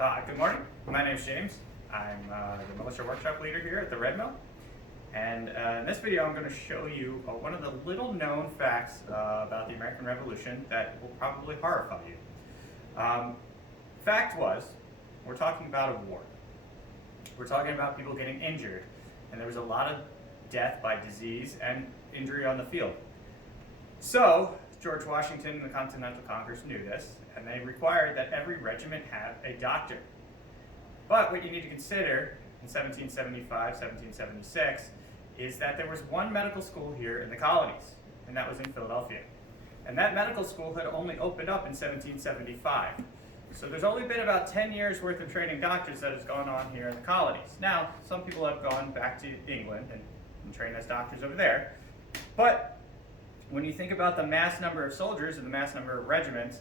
Good morning. My name's James. I'm the militia workshop leader here at the Red Mill. And in this video, I'm going to show you one of the little known facts about the American Revolution that will probably horrify you. Fact was, we're talking about a war. We're talking about people getting injured, and there was a lot of death by disease and injury on the field. So, George Washington and the Continental Congress knew this, and they required that every regiment have a doctor. But what you need to consider in 1775, 1776, is that there was one medical school here in the colonies, and that was in Philadelphia. And that medical school had only opened up in 1775. So there's only been about 10 years worth of training doctors that has gone on here in the colonies. Now, some people have gone back to England and trained as doctors over there, but when you think about the mass number of soldiers and the mass number of regiments,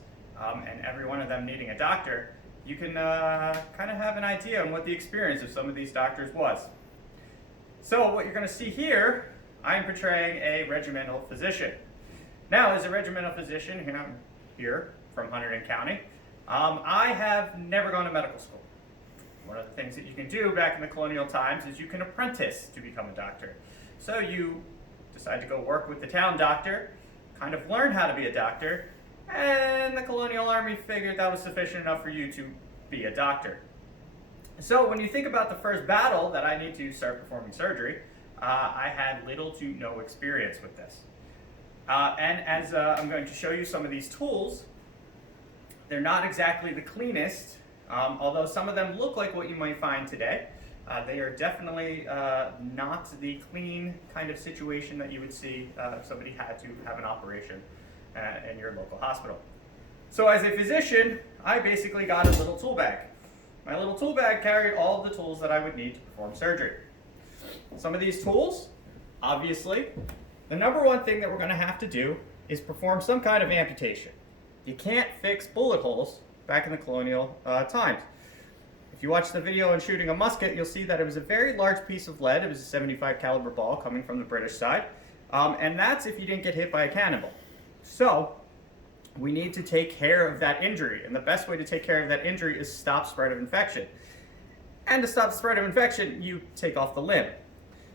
and every one of them needing a doctor, you can kind of have an idea on what the experience of some of these doctors was. So what you're going to see here, I'm portraying a regimental physician. Now, as a regimental physician here from Hunterdon County, I have never gone to medical school. One of the things that you can do back in the colonial times is you can apprentice to become a doctor. So you decide to go work with the town doctor, kind of learn how to be a doctor, and the colonial army figured that was sufficient enough for you to be a doctor. So when you think about the first battle that I need to start performing surgery, I had little to no experience with this. And as I'm going to show you some of these tools, they're not exactly the cleanest, although some of them look like what you might find today. They are definitely not the clean kind of situation that you would see if somebody had to have an operation in your local hospital. So as a physician, I basically got a little tool bag. My little tool bag carried all of the tools that I would need to perform surgery. Some of these tools, obviously, the number one thing that we're going to have to do is perform some kind of amputation. You can't fix bullet holes back in the colonial times. If you watch the video on shooting a musket, you'll see that it was a very large piece of lead. It was a 75 caliber ball coming from the British side. And that's if you didn't get hit by a cannonball. So we need to take care of that injury. And the best way to take care of that injury is stop spread of infection. And to stop the spread of infection, you take off the limb.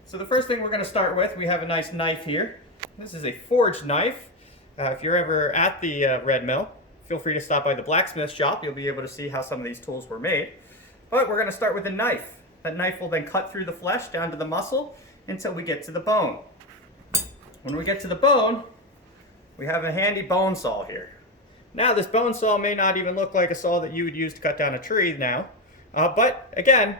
So the first thing we're going to start with, we have a nice knife here. This is a forged knife. If you're ever at the Red Mill, feel free to stop by the blacksmith shop. You'll be able to see how some of these tools were made. But we're going to start with a knife. That knife will then cut through the flesh down to the muscle until we get to the bone. When we get to the bone, we have a handy bone saw here. Now, this bone saw may not even look like a saw that you would use to cut down a tree now. But again,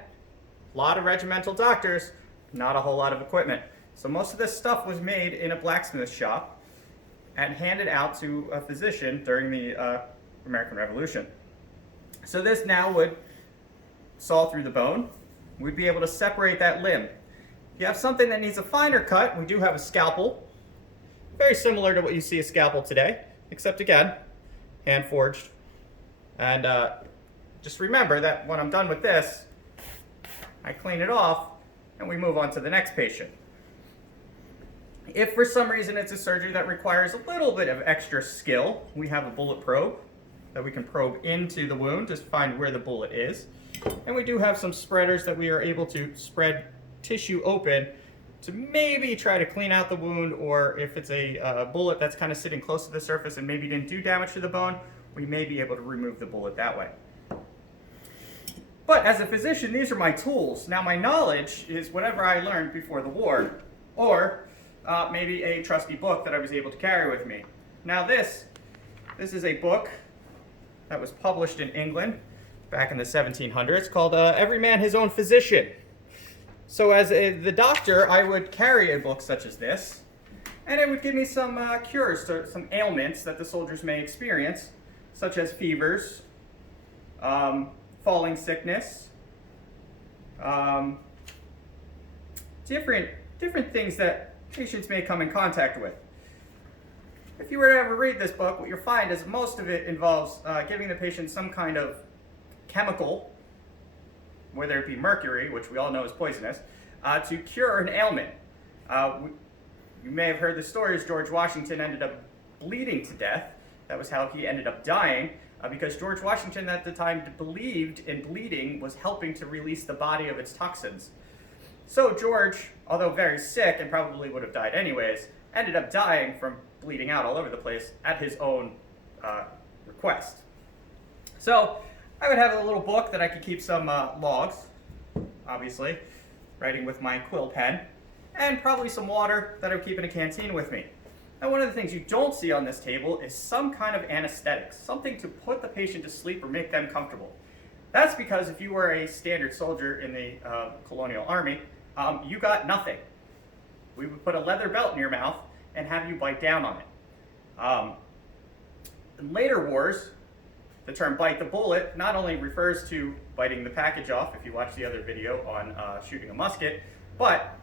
a lot of regimental doctors, not a whole lot of equipment. So most of this stuff was made in a blacksmith shop and handed out to a physician during the American Revolution. So this now would saw through the bone. We'd be able to separate that limb. If you have something that needs a finer cut, we do have a scalpel. Very similar to what you see a scalpel today, except again, hand forged. And just remember that when I'm done with this, I clean it off and we move on to the next patient. If for some reason it's a surgery that requires a little bit of extra skill, we have a bullet probe that we can probe into the wound to find where the bullet is. And we do have some spreaders that we are able to spread tissue open to maybe try to clean out the wound, or if it's a bullet that's kind of sitting close to the surface and maybe didn't do damage to the bone, we may be able to remove the bullet that way. But as a physician, these are my tools. Now, my knowledge is whatever I learned before the war, or maybe a trusty book that I was able to carry with me. Now this is a book that was published in England back in the 1700s called Every Man His Own Physician. So as the doctor, I would carry a book such as this, and it would give me some cures to some ailments that the soldiers may experience, such as fevers, falling sickness, different things that patients may come in contact with. If you were to ever read this book, what you'll find is most of it involves giving the patient some kind of chemical, whether it be mercury, which we all know is poisonous, to cure an ailment. You may have heard the stories. George Washington ended up bleeding to death. That was how he ended up dying. because George Washington at the time believed in bleeding was helping to release the body of its toxins. So George, although very sick and probably would have died anyways, ended up dying from bleeding out all over the place at his own request. So I would have a little book that I could keep some logs, obviously, writing with my quill pen, and probably some water that I would keep in a canteen with me. Now, one of the things you don't see on this table is some kind of anesthetic, something to put the patient to sleep or make them comfortable. That's because if you were a standard soldier in the colonial army, you got nothing. We would put a leather belt in your mouth and have you bite down on it. In later wars, the term bite the bullet not only refers to biting the package off, if you watch the other video on shooting a musket, but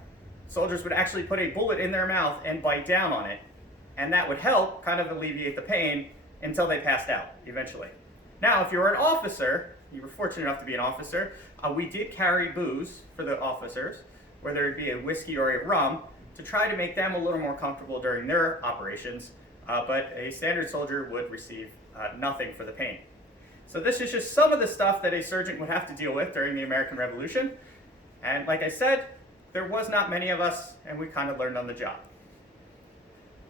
soldiers would actually put a bullet in their mouth and bite down on it. And that would help kind of alleviate the pain until they passed out, eventually. Now, if you were an officer, you were fortunate enough to be an officer, we did carry booze for the officers, whether it be a whiskey or a rum, to try to make them a little more comfortable during their operations, but a standard soldier would receive nothing for the pain. So this is just some of the stuff that a surgeon would have to deal with during the American Revolution. And like I said, there was not many of us, and we kind of learned on the job.